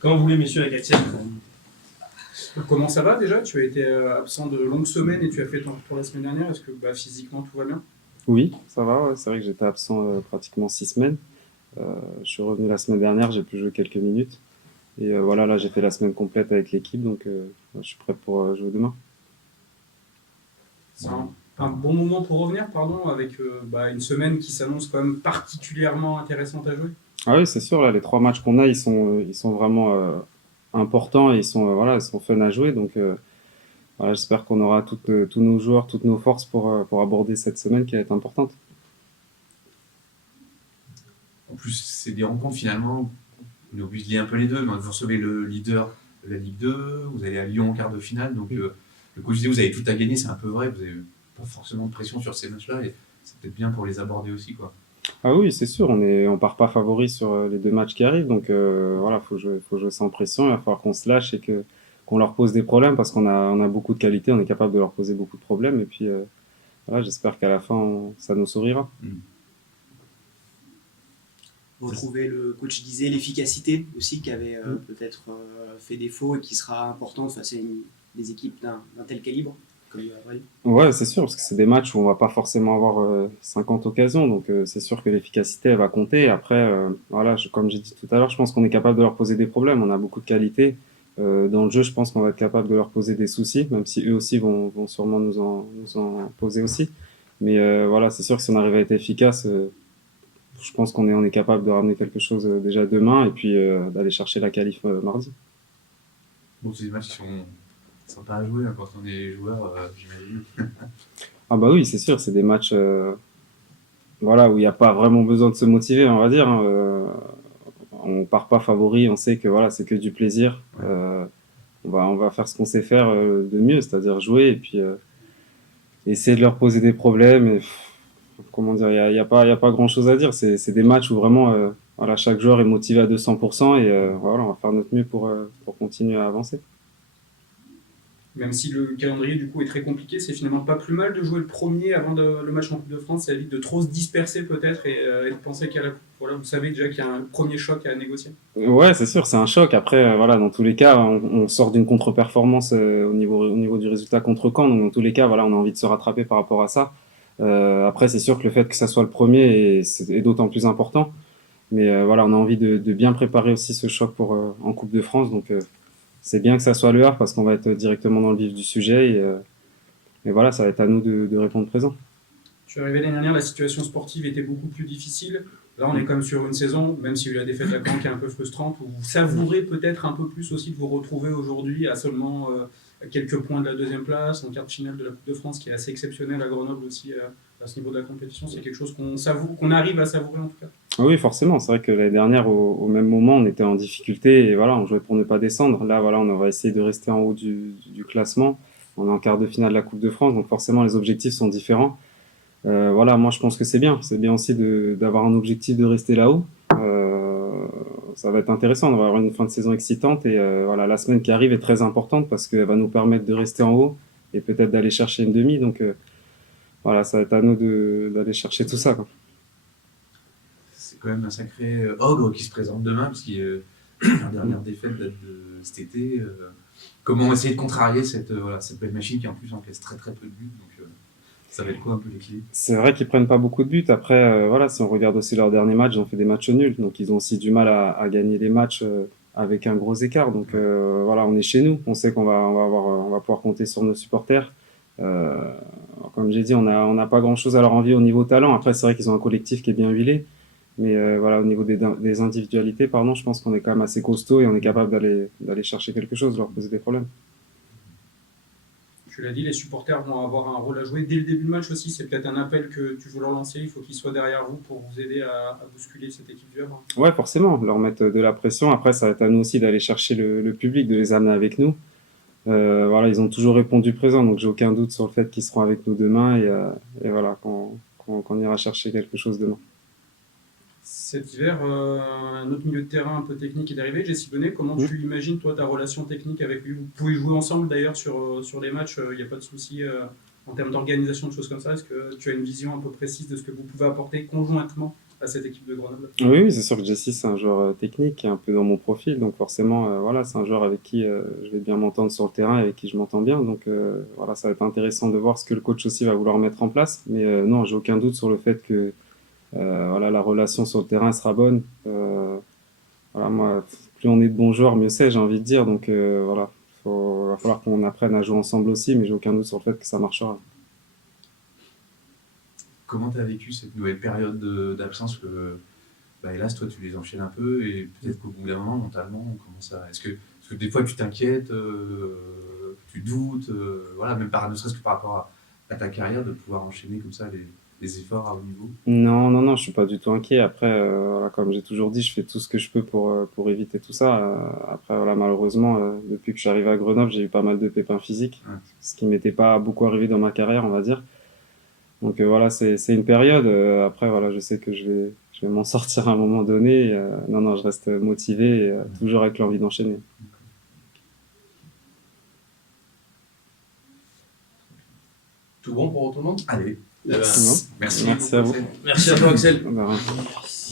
Comment vous voulez, messieurs, avec Axel? Comment ça va déjà? Tu as été absent de longues semaines et tu as fait ton retour la semaine dernière. Est-ce que physiquement tout va bien? Oui, ça va, ouais. C'est vrai que j'étais absent pratiquement 6 semaines. Je suis revenu la semaine dernière, j'ai pu jouer quelques minutes. Et voilà, là j'ai fait la semaine complète avec l'équipe, donc je suis prêt pour jouer demain. C'est un bon moment pour revenir, pardon, avec une semaine qui s'annonce quand même particulièrement intéressante à jouer. Ah oui, c'est sûr, là les 3 matchs qu'on a, ils sont vraiment importants et ils sont fun à jouer. Donc voilà, j'espère qu'on aura tous nos joueurs, toutes nos forces pour aborder cette semaine qui va être importante. En plus, c'est des rencontres finalement, on est obligé de lier un peu les deux. Donc, vous recevez le leader de la Ligue 2, vous allez à Lyon en quart de finale. Donc le coach dit vous avez tout à gagner, c'est un peu vrai. Vous n'avez pas forcément de pression sur ces matchs-là et c'est peut-être bien pour les aborder aussi, quoi. Ah oui, c'est sûr, on part pas favori sur les 2 matchs qui arrivent, donc voilà, faut jouer sans pression, il va falloir qu'on se lâche et qu'on leur pose des problèmes parce qu'on a beaucoup de qualité, on est capable de leur poser beaucoup de problèmes et puis voilà, j'espère qu'à la fin ça nous sourira. Vous retrouvez, le coach disait, l'efficacité aussi qui avait peut-être fait défaut et qui sera importante face à des équipes d'un tel calibre comme Rennes. Ouais, c'est sûr, parce que c'est des matchs où on va pas forcément avoir 50 occasions, donc c'est sûr que l'efficacité elle va compter. Après, voilà, comme j'ai dit tout à l'heure, je pense qu'on est capable de leur poser des problèmes, on a beaucoup de qualité. Dans le jeu, je pense qu'on va être capable de leur poser des soucis, même si eux aussi vont sûrement nous en poser aussi. Mais voilà, c'est sûr que si on arrive à être efficace, je pense qu'on est capable de ramener quelque chose déjà demain et puis d'aller chercher la qualif mardi. Bon, c'est des matchs qui sont sympas à jouer hein, quand on est joueur, j'imagine. Ah bah oui, c'est sûr, c'est des matchs voilà, où il n'y a pas vraiment besoin de se motiver, on va dire, hein. On part pas favori, on sait que voilà, c'est que du plaisir. On va faire ce qu'on sait faire de mieux, c'est-à-dire jouer et puis essayer de leur poser des problèmes. Et, comment dire, il y a pas grand-chose à dire. C'est des matchs où vraiment voilà, chaque joueur est motivé à 200% et voilà, on va faire notre mieux pour continuer à avancer. Même si le calendrier du coup est très compliqué, c'est finalement pas plus mal de jouer le premier avant le match en Coupe de France. Ça évite de trop se disperser peut-être et de penser qu'à la Coupe. Voilà, vous savez déjà qu'il y a un premier choc à négocier. Ouais, c'est sûr, c'est un choc. Après, voilà, dans tous les cas, on sort d'une contre-performance au niveau du résultat contre Caen. Donc, dans tous les cas, voilà, on a envie de se rattraper par rapport à ça. Après, c'est sûr que le fait que ça soit le premier est d'autant plus important. Mais voilà, on a envie de bien préparer aussi ce choc en Coupe de France. Donc, c'est bien que ça soit le Havre parce qu'on va être directement dans le vif du sujet. Et voilà, ça va être à nous de répondre présent. Tu es arrivé l'année dernière, la situation sportive était beaucoup plus difficile. Là, on est quand même sur une saison, même s'il y a eu la défaite à Caen qui est un peu frustrante, où vous savourez peut-être un peu plus aussi de vous retrouver aujourd'hui à seulement quelques points de la deuxième place, en quart de finale de la Coupe de France, qui est assez exceptionnel à Grenoble aussi à ce niveau de la compétition. C'est quelque chose qu'on savoure, qu'on arrive à savourer en tout cas. Oui, forcément. C'est vrai que l'année dernière, au même moment, on était en difficulté et voilà, on jouait pour ne pas descendre. Là, voilà, on va essayer de rester en haut du classement. On est en quart de finale de la Coupe de France, donc forcément, les objectifs sont différents. Voilà, moi, je pense que c'est bien. C'est bien aussi d'avoir un objectif de rester là-haut. Ça va être intéressant. On va avoir une fin de saison excitante et voilà, la semaine qui arrive est très importante parce qu'elle va nous permettre de rester en haut et peut-être d'aller chercher une demi. Donc voilà, ça va être à nous d'aller chercher tout ça, quoi. C'est quand même un sacré ogre qui se présente demain, parce que la dernière défaite date de cet été. Comment essayer de contrarier cette belle machine qui en plus encaisse très très peu de buts, donc ça va être quoi un peu l'équilibre? C'est vrai qu'ils prennent pas beaucoup de buts. Après, voilà, si on regarde aussi leurs derniers matchs, ils ont fait des matchs nuls. Donc, ils ont aussi du mal à gagner des matchs avec un gros écart. Donc, voilà, on est chez nous. On sait qu'on va pouvoir compter sur nos supporters. Euh, Comme j'ai dit, on n'a pas grand-chose à leur envier au niveau talent. Après, c'est vrai qu'ils ont un collectif qui est bien huilé. Mais voilà, au niveau des individualités, pardon, je pense qu'on est quand même assez costaud et on est capable d'aller chercher quelque chose, de leur poser des problèmes. Tu l'as dit, les supporters vont avoir un rôle à jouer dès le début de match aussi. C'est peut-être un appel que tu veux leur lancer. Il faut qu'ils soient derrière vous pour vous aider à bousculer cette équipe du Havre. Ouais, forcément, leur mettre de la pression. Après, ça va être à nous aussi d'aller chercher le public, de les amener avec nous. Voilà, ils ont toujours répondu présent, donc j'ai aucun doute sur le fait qu'ils seront avec nous demain et voilà, qu'on ira chercher quelque chose demain. Cet hiver, un autre milieu de terrain un peu technique est arrivé, Jesse Bonnet. Comment tu imagines, toi, ta relation technique avec lui? Vous pouvez jouer ensemble d'ailleurs sur les matchs, il n'y a pas de souci en termes d'organisation, de choses comme ça. Est-ce que tu as une vision un peu précise de ce que vous pouvez apporter conjointement à cette équipe de Grenoble? Oui, oui, c'est sûr que Jesse, c'est un joueur technique qui est un peu dans mon profil. Donc forcément, voilà, c'est un joueur avec qui je vais bien m'entendre sur le terrain et avec qui je m'entends bien. Donc voilà, ça va être intéressant de voir ce que le coach aussi va vouloir mettre en place. Mais non, j'ai aucun doute sur le fait que voilà, la relation sur le terrain elle sera bonne. Voilà, moi, plus on est de bons joueurs, mieux c'est, j'ai envie de dire. Donc voilà, va falloir qu'on apprenne à jouer ensemble aussi, mais j'ai aucun doute sur le fait que ça marchera. Comment tu as vécu cette nouvelle période d'absence que, bah, hélas, toi, tu les enchaînes un peu et peut-être qu'au bout d'un moment, mentalement, comment ça... Est-ce que des fois, tu t'inquiètes, tu doutes, voilà, même ne serait-ce que par rapport à ta carrière, de pouvoir enchaîner comme ça les efforts à haut niveau? Non, non, non, je suis pas du tout inquiet. Après, voilà, comme j'ai toujours dit, je fais tout ce que je peux pour éviter tout ça. Après, voilà, malheureusement, depuis que je suis arrivé à Grenoble, j'ai eu pas mal de pépins physiques, Ouais. ce qui m'était pas beaucoup arrivé dans ma carrière, on va dire. Donc voilà, c'est une période. Après, voilà, je sais que je vais m'en sortir à un moment donné. Non, non, je reste motivé, et, toujours avec l'envie d'enchaîner. Tout bon pour tout le monde? Allez, Eh ben, C'est bon. merci. Merci à vous. merci à toi, Axel. Bah, Merci.